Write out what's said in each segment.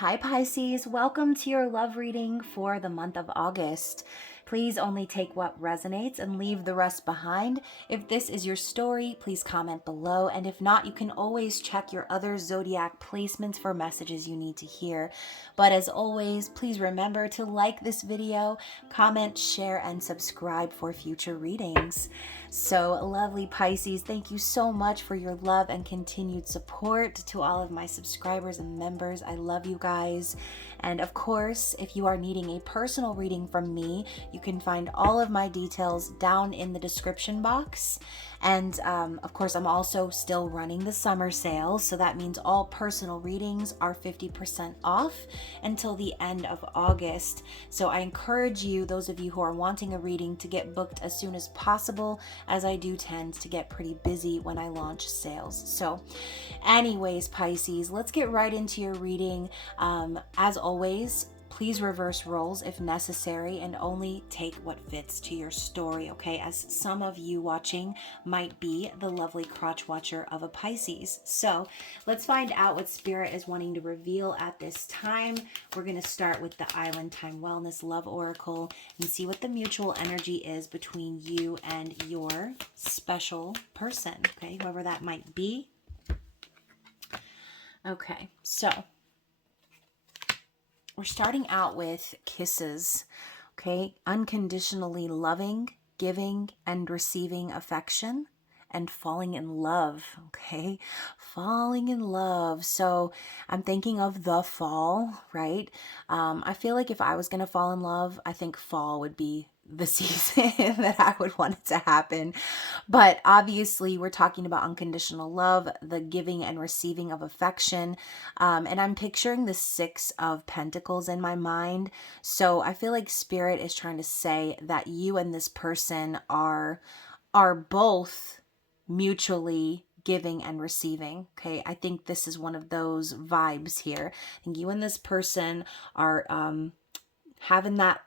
Hi Pisces, welcome to your love reading for the month of August. Please only take what resonates and leave the rest behind. If this is your story, please comment below. And if not, you can always check your other zodiac placements for messages you need to hear. But as always, please remember to like this video, comment, share, and subscribe for future readings. So, lovely Pisces, thank you so much for your love and continued support. To all of my subscribers and members, I love you guys. And of course, if you are needing a personal reading from me, you can find all of my details down in the description box. And of course, I'm also still running the summer sale, so that means all personal readings are 50% off until the end of August. So I encourage you, those of you who are wanting a reading, to get booked as soon as possible, as I do tend to get pretty busy when I launch sales. So anyways, Pisces, let's get right into your reading. As always, please reverse roles if necessary and only take what fits to your story, okay? As some of you watching might be the lovely crotch watcher of a Pisces. So let's find out what Spirit is wanting to reveal at this time. We're going to start with the Island Time Wellness Love Oracle and see what the mutual energy is between you and your special person, okay? Whoever that might be. Okay, so we're starting out with kisses, okay? Unconditionally loving, giving, and receiving affection, and falling in love, okay? Falling in love. So I'm thinking of the fall, right? I feel like if I was going to fall in love, I think fall would be the season that I would want it to happen. But obviously, we're talking about unconditional love, the giving and receiving of affection. And I'm picturing the Six of Pentacles in my mind. So I feel like Spirit is trying to say that you and this person are both mutually giving and receiving. Okay, I think this is one of those vibes here. I think you and this person are having that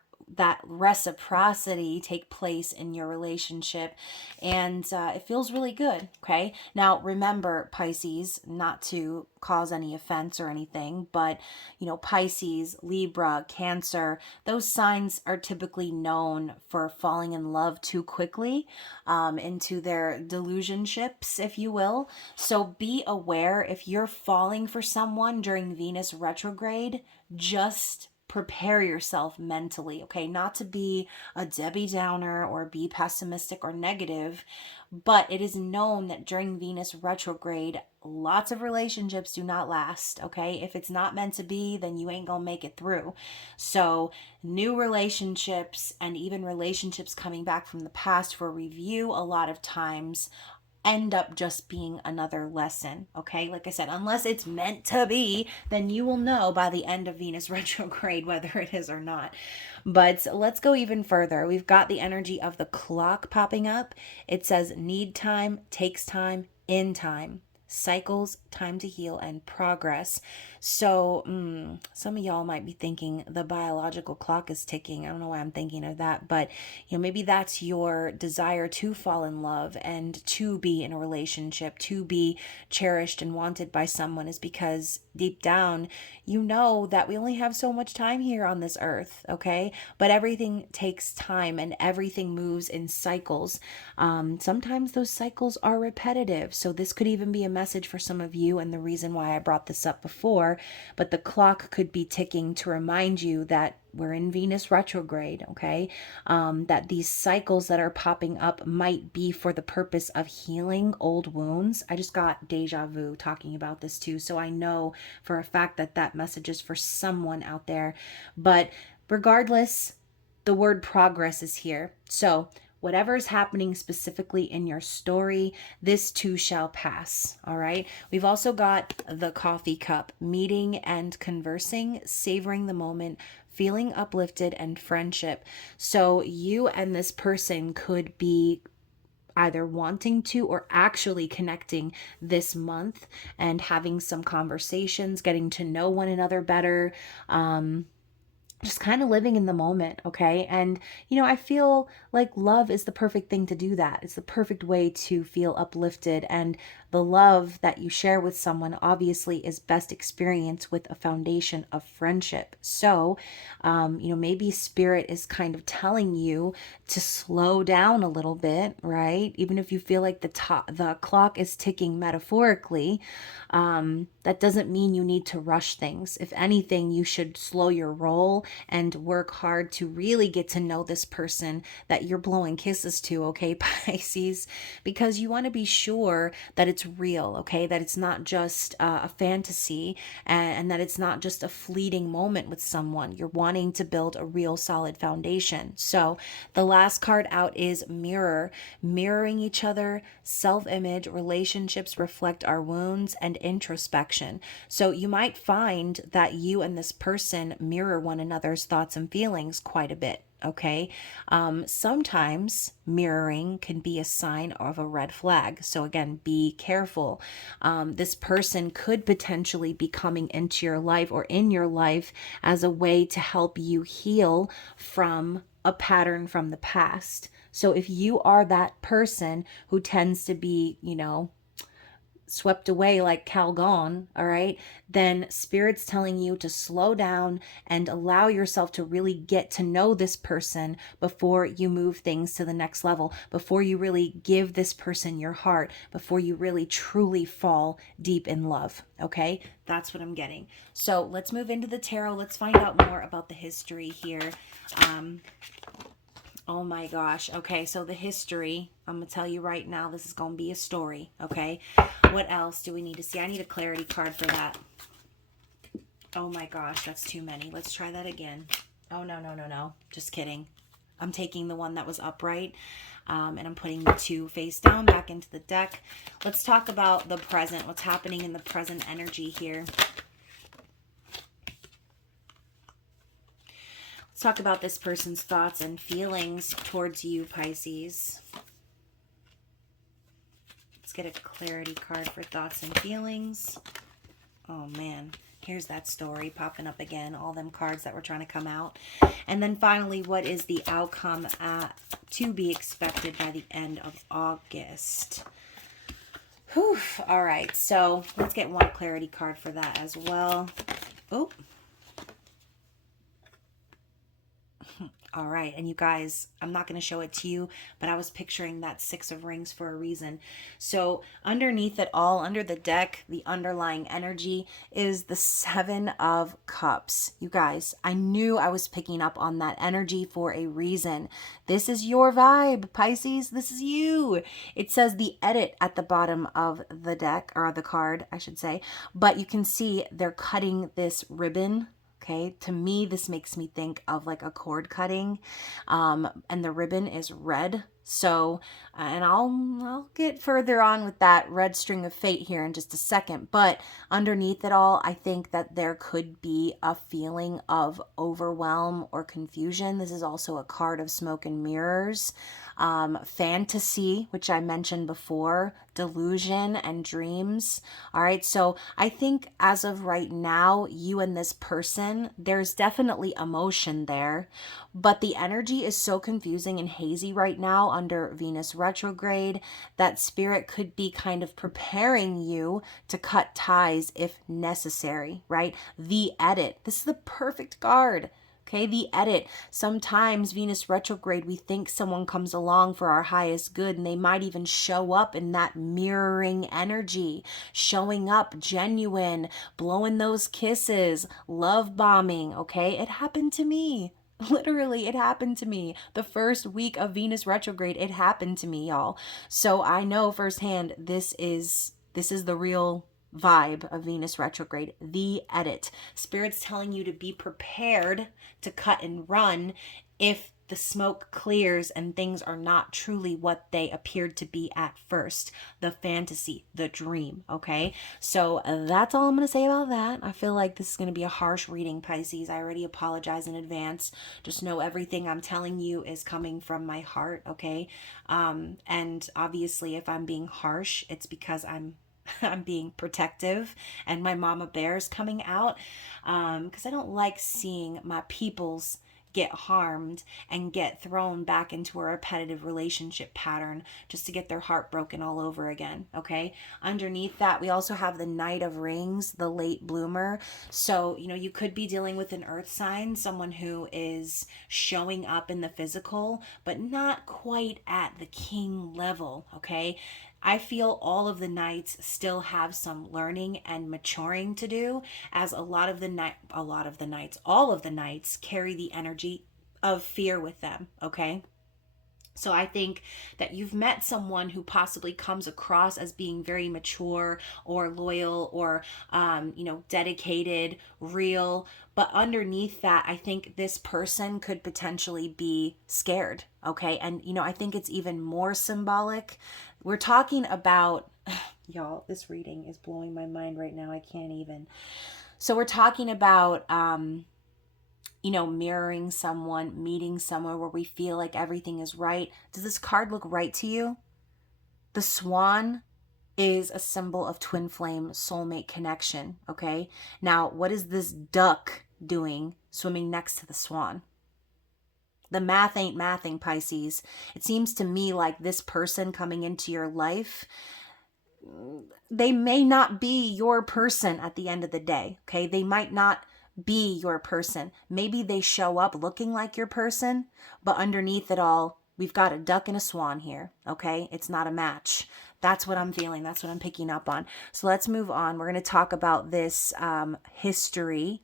reciprocity take place in your relationship, and it feels really good. Okay, now remember, Pisces, not to cause any offense or anything, but you know, Pisces, Libra, Cancer, those signs are typically known for falling in love too quickly, into their delusionships, if you will. So be aware if you're falling for someone during Venus retrograde. Just prepare yourself mentally, okay? Not to be a Debbie Downer or be pessimistic or negative, but it is known that during Venus retrograde, lots of relationships do not last, okay? If it's not meant to be, then you ain't gonna make it through. So new relationships and even relationships coming back from the past for review a lot of times end up just being another lesson, okay? Like I said, unless it's meant to be, then you will know by the end of Venus retrograde whether it is or not. But let's go even further. We've got the energy of the clock popping up. It says need time, takes time, in time. Cycles, time to heal, and progress. So some of y'all might be thinking the biological clock is ticking. I don't know why I'm thinking of that, but you know, maybe that's your desire to fall in love and to be in a relationship, to be cherished and wanted by someone, is because deep down you know that we only have so much time here on this earth, okay? But everything takes time and everything moves in cycles. Sometimes those cycles are repetitive, so this could even be a message for some of you, and the reason why I brought this up before. But the clock could be ticking to remind you that we're in Venus retrograde, okay? That these cycles that are popping up might be for the purpose of healing old wounds. I just got deja vu talking about this too, so I know for a fact that that message is for someone out there. But regardless, the word progress is here. So whatever is happening specifically in your story, this too shall pass, all right? We've also got the coffee cup, meeting and conversing, savoring the moment, feeling uplifted, and friendship. So you and this person could be either wanting to or actually connecting this month and having some conversations, getting to know one another better. just kind of living in the moment, okay? And, I feel like love is the perfect thing to do that. It's the perfect way to feel uplifted. And the love that you share with someone obviously is best experienced with a foundation of friendship. So, maybe spirit is kind of telling you to slow down a little bit, right? Even if you feel like the clock is ticking metaphorically, that doesn't mean you need to rush things. If anything, you should slow your roll and work hard to really get to know this person that you're blowing kisses to, okay, Pisces? Because you want to be sure that it's real, okay? That it's not just a fantasy, and that it's not just a fleeting moment with someone. You're wanting to build a real solid foundation. So the last card out is mirror. Mirroring each other, self-image, relationships reflect our wounds, and introspection. So you might find that you and this person mirror one another's thoughts and feelings quite a bit. Okay. Sometimes mirroring can be a sign of a red flag. So, again, be careful. This person could potentially be coming into your life or in your life as a way to help you heal from a pattern from the past. So, if you are that person who tends to be, swept away like Calgon, all right, then spirit's telling you to slow down and allow yourself to really get to know this person before you move things to the next level, before you really give this person your heart, before you really truly fall deep in love. Okay, that's what I'm getting. So let's move into the tarot. Let's find out more about the history here. Oh my gosh. Okay, so the history, I'm going to tell you right now, this is going to be a story, okay? What else do we need to see? I need a clarity card for that. Oh my gosh, that's too many. Let's try that again. Oh, no, no, no, no. Just kidding. I'm taking the one that was upright, and I'm putting the two face down back into the deck. Let's talk about the present, what's happening in the present energy here. Let's talk about this person's thoughts and feelings towards you, Pisces. Let's get a clarity card for thoughts and feelings. Oh, man. Here's that story popping up again. All them cards that were trying to come out. And then finally, what is the outcome to be expected by the end of August? Whew. All right. So let's get one clarity card for that as well. Oh. All right, and you guys, I'm not going to show it to you, but I was picturing that Six of Rings for a reason. So underneath it all, under the deck, the underlying energy is the Seven of Cups. You guys, I knew I was picking up on that energy for a reason. This is your vibe, Pisces. This is you. It says the edit at the bottom of the deck, or the card, I should say, but you can see they're cutting this ribbon. Okay, to me, this makes me think of like a cord cutting, and the ribbon is red. So, and I'll get further on with that red string of fate here in just a second. But underneath it all, I think that there could be a feeling of overwhelm or confusion. This is also a card of smoke and mirrors. Fantasy, which I mentioned before, delusion and dreams. All right. So I think as of right now, you and this person, there's definitely emotion there, but the energy is so confusing and hazy right now under Venus retrograde that spirit could be kind of preparing you to cut ties if necessary, right? The edit. This is the perfect card. Okay, the edit. Sometimes Venus retrograde, we think someone comes along for our highest good, and they might even show up in that mirroring energy, showing up genuine, blowing those kisses, love bombing. Okay, it happened to me. Literally, it happened to me. The first week of Venus retrograde, it happened to me, y'all. So I know firsthand this is the real vibe of Venus retrograde, the edit. Spirit's telling you to be prepared to cut and run if the smoke clears and things are not truly what they appeared to be at first. The fantasy, the dream, okay? So that's all I'm going to say about that. I feel like this is going to be a harsh reading, Pisces. I already apologize in advance. Just know everything I'm telling you is coming from my heart, okay? And obviously if I'm being harsh, it's because I'm I'm being protective, and my mama bear's coming out, because I don't like seeing my peoples get harmed and get thrown back into a repetitive relationship pattern just to get their heart broken all over again. Okay. Underneath that, we also have the Knight of Rings, the late bloomer. So, you could be dealing with an earth sign, someone who is showing up in the physical, but not quite at the king level. Okay. I feel all of the knights still have some learning and maturing to do, as all of the knights carry the energy of fear with them, okay? So I think that you've met someone who possibly comes across as being very mature or loyal or, dedicated, real. But underneath that, I think this person could potentially be scared. Okay. And, I think it's even more symbolic. We're talking about, y'all, this reading is blowing my mind right now. I can't even. So we're talking about, mirroring someone, meeting somewhere where we feel like everything is right. Does this card look right to you? The swan is a symbol of twin flame soulmate connection, okay? Now, what is this duck doing swimming next to the swan? The math ain't mathing, Pisces. It seems to me like this person coming into your life, they may not be your person at the end of the day, okay? They might not be your person. Maybe they show up looking like your person, but underneath it all, we've got a duck and a swan here, okay? It's not a match. That's what I'm feeling. That's what I'm picking up on. So let's move on. We're going to talk about this history.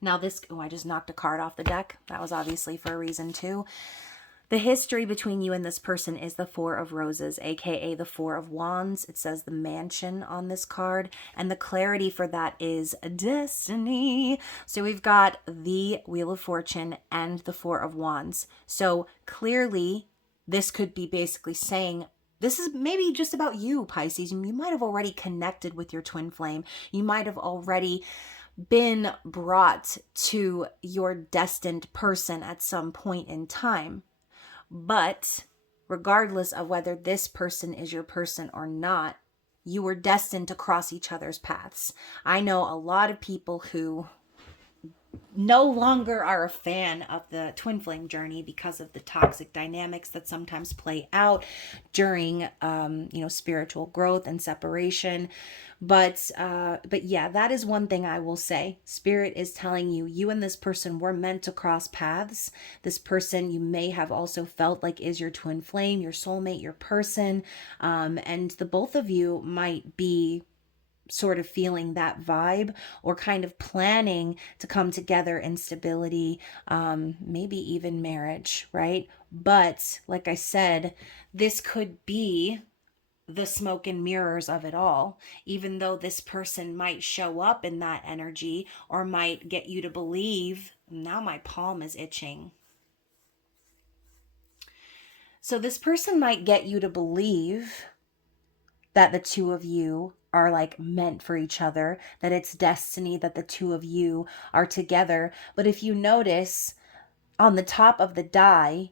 Now I just knocked a card off the deck. That was obviously for a reason too. The history between you and this person is the Four of Roses, aka the Four of Wands. It says the Mansion on this card, and the clarity for that is destiny. So we've got the Wheel of Fortune and the Four of Wands. So clearly, this could be basically saying, this is maybe just about you, Pisces. You might have already connected with your twin flame. You might have already been brought to your destined person at some point in time. But regardless of whether this person is your person or not, you were destined to cross each other's paths. I know a lot of people who no longer are a fan of the twin flame journey because of the toxic dynamics that sometimes play out during spiritual growth and separation. But yeah, that is one thing I will say. Spirit is telling you, you and this person were meant to cross paths. This person you may have also felt like is your twin flame, your soulmate, your person. And the both of you might be sort of feeling that vibe or kind of planning to come together in stability, maybe even marriage, right? But like I said, this could be the smoke and mirrors of it all, even though this person might show up in that energy or might get you to believe. Now my palm is itching. So this person might get you to believe that the two of you are like meant for each other, that it's destiny, that the two of you are together. But if you notice on the top of the die,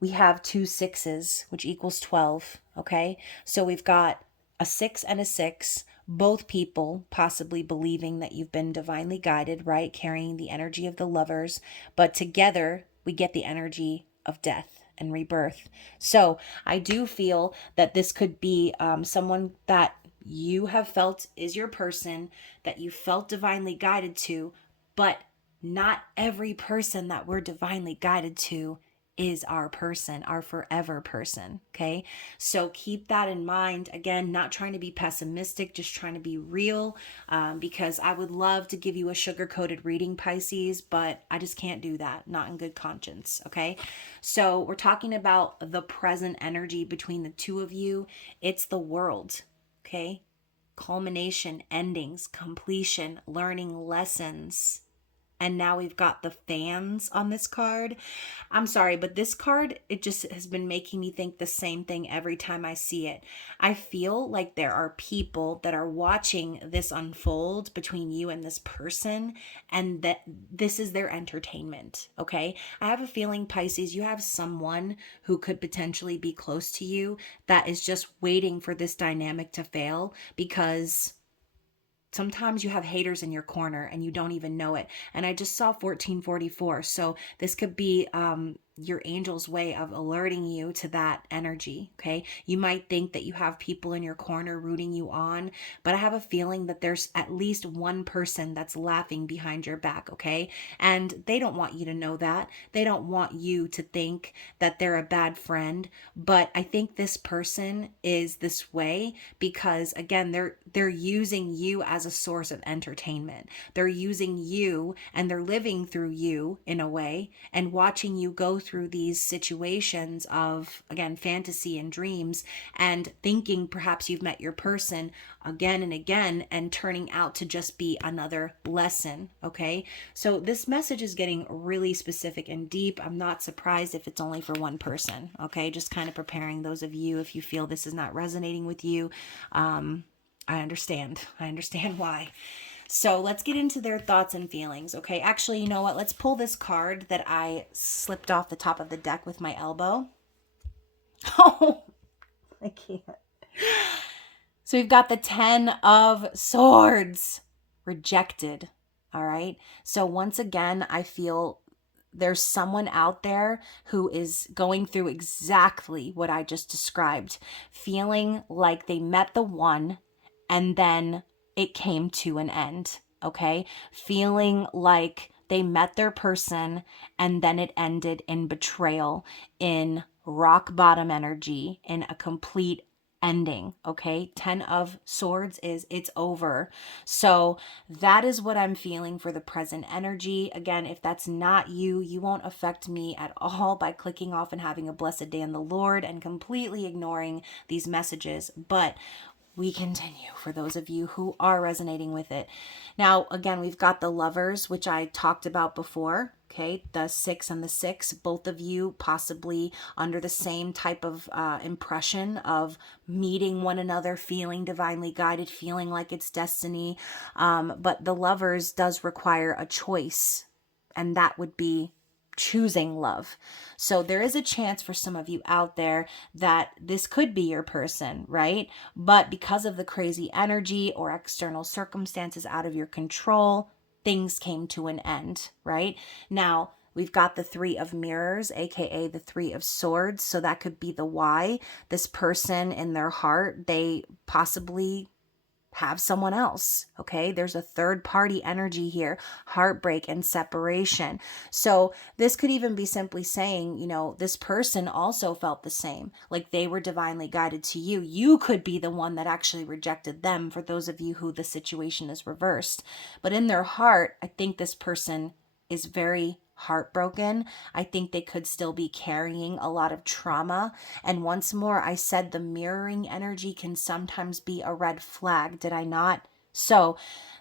we have 2 sixes, which equals 12. Okay. So we've got a 6 and a 6, both people possibly believing that you've been divinely guided, right? Carrying the energy of the lovers, but together we get the energy of death and rebirth. So I do feel that this could be someone that you have felt is your person, that you felt divinely guided to, but not every person that we're divinely guided to is our person, our forever person. Okay. So keep that in mind. Again, not trying to be pessimistic, just trying to be real, because I would love to give you a sugar-coated reading, Pisces, but I just can't do that. Not in good conscience. Okay. So we're talking about the present energy between the two of you. It's the World. Okay. Culmination, endings, completion, learning lessons. And now we've got the fans on this card. I'm sorry, but this card, it just has been making me think the same thing every time I see it. I feel like there are people that are watching this unfold between you and this person, and that this is their entertainment, okay? I have a feeling, Pisces, you have someone who could potentially be close to you that is just waiting for this dynamic to fail, because sometimes you have haters in your corner and you don't even know it. And I just saw 1444. So this could be your angel's way of alerting you to that energy. Okay. You might think that you have people in your corner rooting you on, but I have a feeling that there's at least one person that's laughing behind your back. Okay. And they don't want you to know that. They don't want you to think that they're a bad friend. But I think this person is this way because, again, they're using you as a source of entertainment. They're using you and they're living through you in a way and watching you go through these situations of, again, fantasy and dreams, and thinking perhaps you've met your person again and again, and turning out to just be another lesson. Okay. So this message is getting really specific and deep. I'm not surprised if it's only for one person. Okay. Just kind of preparing those of you, if you feel this is not resonating with you. I understand. I understand why. So let's get into their thoughts and feelings. Okay. Actually, you know what? Let's pull this card that I slipped off the top of the deck with my elbow. Oh, I can't. So we've got the 10 of Swords. Rejected. All right. So once again, I feel there's someone out there who is going through exactly what I just described, feeling like they met the one and then it came to an end. Okay. Feeling like they met their person and then it ended in betrayal, in rock bottom energy, in a complete ending. Okay. 10 of Swords is it's over. So that is what I'm feeling for the present energy. Again, if that's not you, you won't affect me at all by clicking off and having a blessed day in the Lord and completely ignoring these messages. But we continue for those of you who are resonating with it. Now, again, we've got the Lovers, which I talked about before. Okay, the 6 and the 6, both of you possibly under the same type of impression of meeting one another, feeling divinely guided, feeling like it's destiny. But the Lovers does require a choice, and that would be choosing love. So there is a chance for some of you out there that this could be your person, right? But because of the crazy energy or external circumstances out of your control, things came to an end, right? Now, we've got the 3 of Mirrors, aka the 3 of Swords. So that could be the why. This person in their heart, they possibly have someone else. Okay. There's a third party energy here, heartbreak and separation. So this could even be simply saying, you know, this person also felt the same, like they were divinely guided to you. You could be the one that actually rejected them, for those of you who the situation is reversed. But in their heart, I think this person is very heartbroken. I think they could still be carrying a lot of trauma. And once more, I said the mirroring energy can sometimes be a red flag. Did I not? So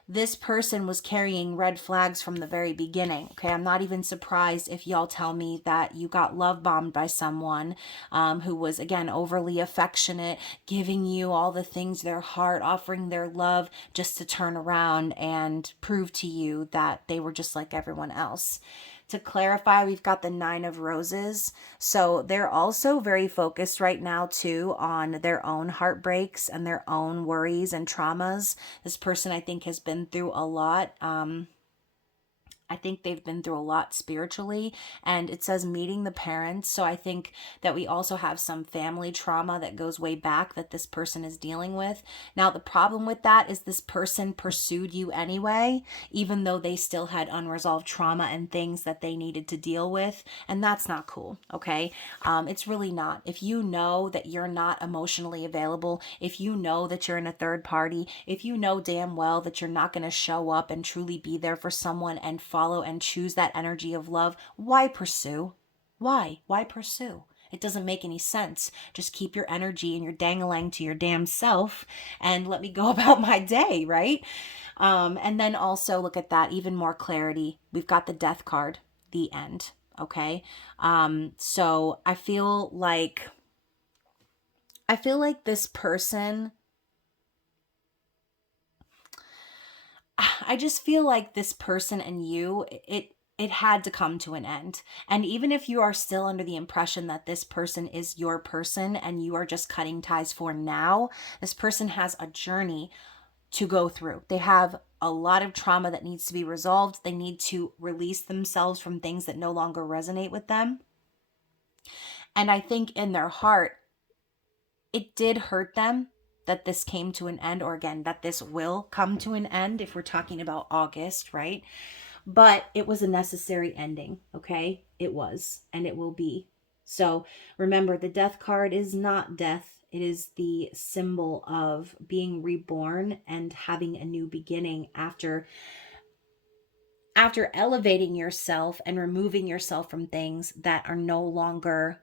this person was carrying red flags from the very beginning. Okay, I'm not even surprised if y'all tell me that you got love bombed by someone who was, again, overly affectionate, giving you all the things, their heart, offering their love, just to turn around and prove to you that they were just like everyone else. To clarify, we've got the 9 of Roses. So they're also very focused right now too on their own heartbreaks and their own worries and traumas. This person, I think, has been through a lot. I think they've been through a lot spiritually, and it says meeting the parents. So I think that we also have some family trauma that goes way back that this person is dealing with. Now, the problem with that is this person pursued you anyway, even though they still had unresolved trauma and things that they needed to deal with. And that's not cool. Okay. It's really not. If you know that you're not emotionally available, if you know that you're in a third party, if you know damn well that you're not going to show up and truly be there for someone and follow and choose that energy of love, why pursue? Why pursue? It doesn't make any sense. Just keep your energy and your dang-a-lang to your damn self and let me go about my day, right? And then also look at that, even more clarity. We've got the death card, the end. Okay. So I feel like this person, I just feel like this person and you, it had to come to an end. And even if you are still under the impression that this person is your person and you are just cutting ties for now, this person has a journey to go through. They have a lot of trauma that needs to be resolved. They need to release themselves from things that no longer resonate with them. And I think in their heart, it did hurt them that this came to an end, or again, that this will come to an end if we're talking about August, right? But it was a necessary ending, okay? It was, and it will be. So remember, the death card is not death. It is the symbol of being reborn and having a new beginning after elevating yourself and removing yourself from things that are no longer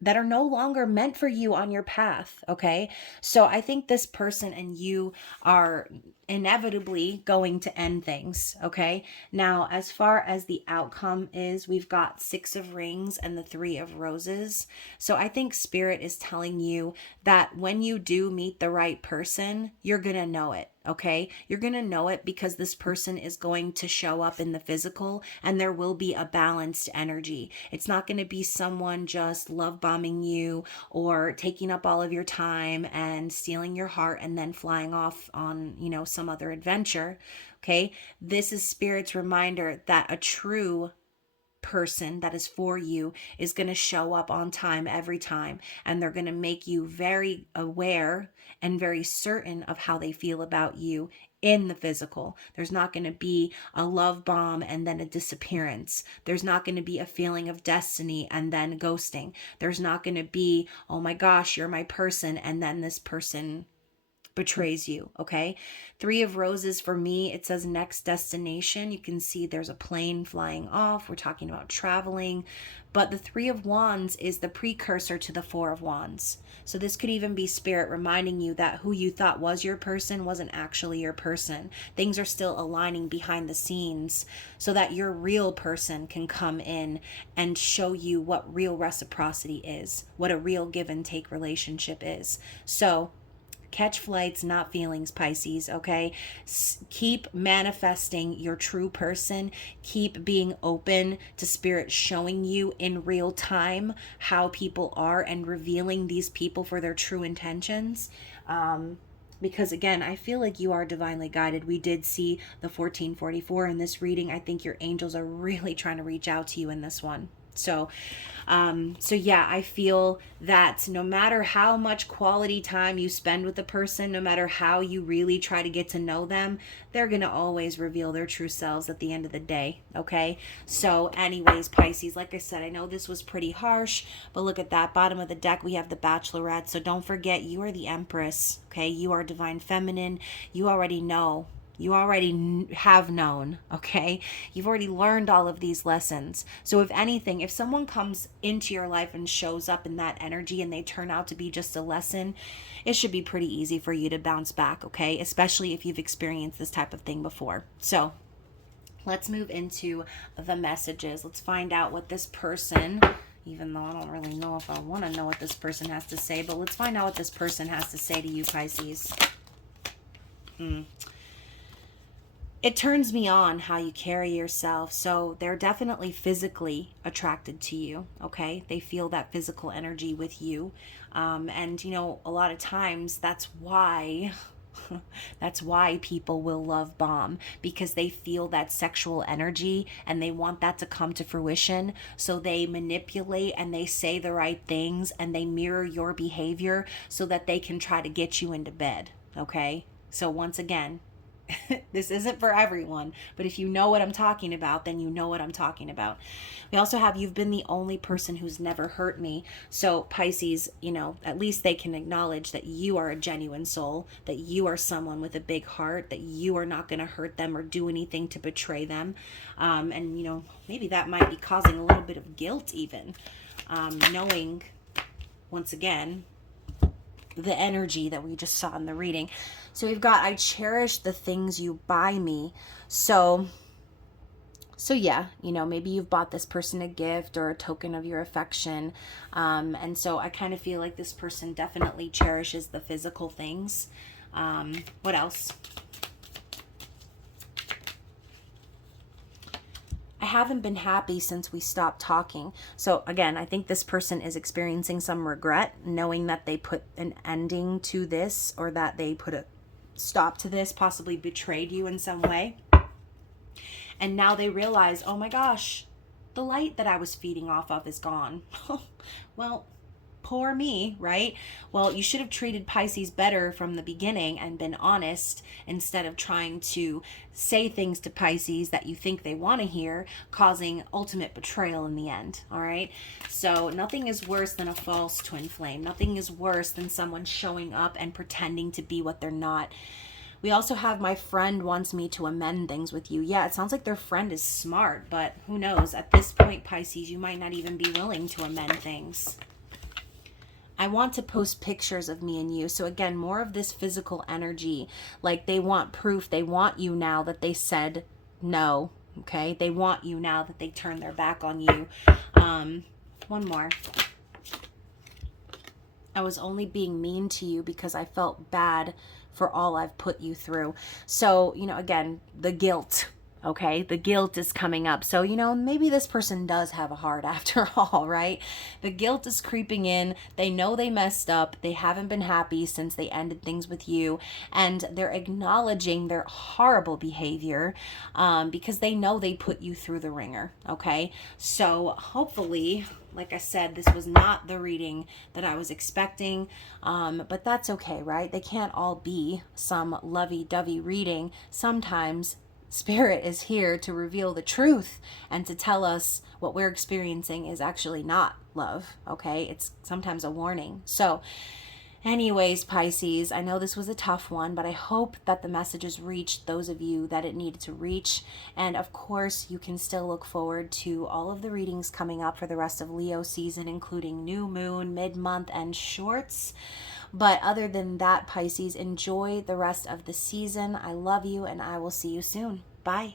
meant for you on your path. Okay. So I think this person and you are inevitably going to end things. Okay. Now, as far as the outcome is, we've got 6 of rings and the 3 of roses. So I think spirit is telling you that when you do meet the right person, you're going to know it. Okay. You're going to know it because this person is going to show up in the physical and there will be a balanced energy. It's not going to be someone just love bombing you or taking up all of your time and stealing your heart and then flying off on, some other adventure. Okay. This is spirit's reminder that a true person that is for you is going to show up on time every time, and they're going to make you very aware and very certain of how they feel about you in the physical. There's not going to be a love bomb and then a disappearance. There's not going to be a feeling of destiny and then ghosting. There's not going to be, oh my gosh, you're my person, and then this person betrays you. Okay. 3 of roses for me, it says next destination. You can see there's a plane flying off. We're talking about traveling, but the 3 of wands is the precursor to the 4 of wands. So this could even be spirit reminding you that who you thought was your person wasn't actually your person. Things are still aligning behind the scenes so that your real person can come in and show you what real reciprocity is, what a real give and take relationship is. So catch flights, not feelings, Pisces, okay? Keep manifesting your true person. Keep being open to spirit showing you in real time how people are and revealing these people for their true intentions. Because again, I feel like you are divinely guided. We did see the 1444 in this reading. I think your angels are really trying to reach out to you in this one. So yeah, I feel that no matter how much quality time you spend with the person, no matter how you really try to get to know them, they're going to always reveal their true selves at the end of the day. Okay. So anyways, Pisces, like I said, I know this was pretty harsh, but look at that bottom of the deck. We have the Bachelorette. So don't forget, you are the Empress. Okay. You are divine feminine. You already know. You already have known, okay? You've already learned all of these lessons. So if anything, if someone comes into your life and shows up in that energy and they turn out to be just a lesson, it should be pretty easy for you to bounce back, okay? Especially if you've experienced this type of thing before. So let's move into the messages. Let's find out what this person, even though I don't really know if I want to know what this person has to say, but let's find out what this person has to say to you, Pisces. It turns me on how you carry yourself. So they're definitely physically attracted to you, okay? They feel that physical energy with you. And, a lot of times that's why people will love bomb, because they feel that sexual energy and they want that to come to fruition. So they manipulate and they say the right things and they mirror your behavior so that they can try to get you into bed, okay? So once again, This isn't for everyone, but if you know what I'm talking about, then you know what I'm talking about. We also have, you've been the only person who's never hurt me. So Pisces, at least they can acknowledge that you are a genuine soul, that you are someone with a big heart, that you are not going to hurt them or do anything to betray them. And maybe that might be causing a little bit of guilt even, knowing, once again, the energy that we just saw in the reading. So we've got, I cherish the things you buy me. So yeah, maybe you've bought this person a gift or a token of your affection. And so I kind of feel like this person definitely cherishes the physical things. What else? I haven't been happy since we stopped talking. So again, I think this person is experiencing some regret, knowing that they put an ending to this, or that they put a stop to this, possibly betrayed you in some way. And now they realize, oh my gosh, the light that I was feeding off of is gone. Well, poor me, right? Well, you should have treated Pisces better from the beginning and been honest, instead of trying to say things to Pisces that you think they want to hear, causing ultimate betrayal in the end. All right. So nothing is worse than a false twin flame. Nothing is worse than someone showing up and pretending to be what they're not. We also have, my friend wants me to amend things with you. Yeah, it sounds like their friend is smart, but who knows? At this point, Pisces, you might not even be willing to amend things. I want to post pictures of me and you. So again, more of this physical energy. Like they want proof. They want you now that they said no. Okay. They want you now that they turned their back on you. One more. I was only being mean to you because I felt bad for all I've put you through. So, again, the guilt. Okay, the guilt is coming up. So, maybe this person does have a heart after all, right? The guilt is creeping in. They know they messed up. They haven't been happy since they ended things with you. And they're acknowledging their horrible behavior because they know they put you through the ringer. Okay, so hopefully, like I said, this was not the reading that I was expecting, but that's okay, right? They can't all be some lovey-dovey reading. Sometimes Spirit is here to reveal the truth and to tell us what we're experiencing is actually not love, okay? It's sometimes a warning. So anyways, Pisces, I know this was a tough one, but I hope that the messages reached those of you that it needed to reach. And of course, you can still look forward to all of the readings coming up for the rest of Leo season, including new moon, mid-month, and shorts. But other than that, Pisces, enjoy the rest of the season. I love you, and I will see you soon. Bye.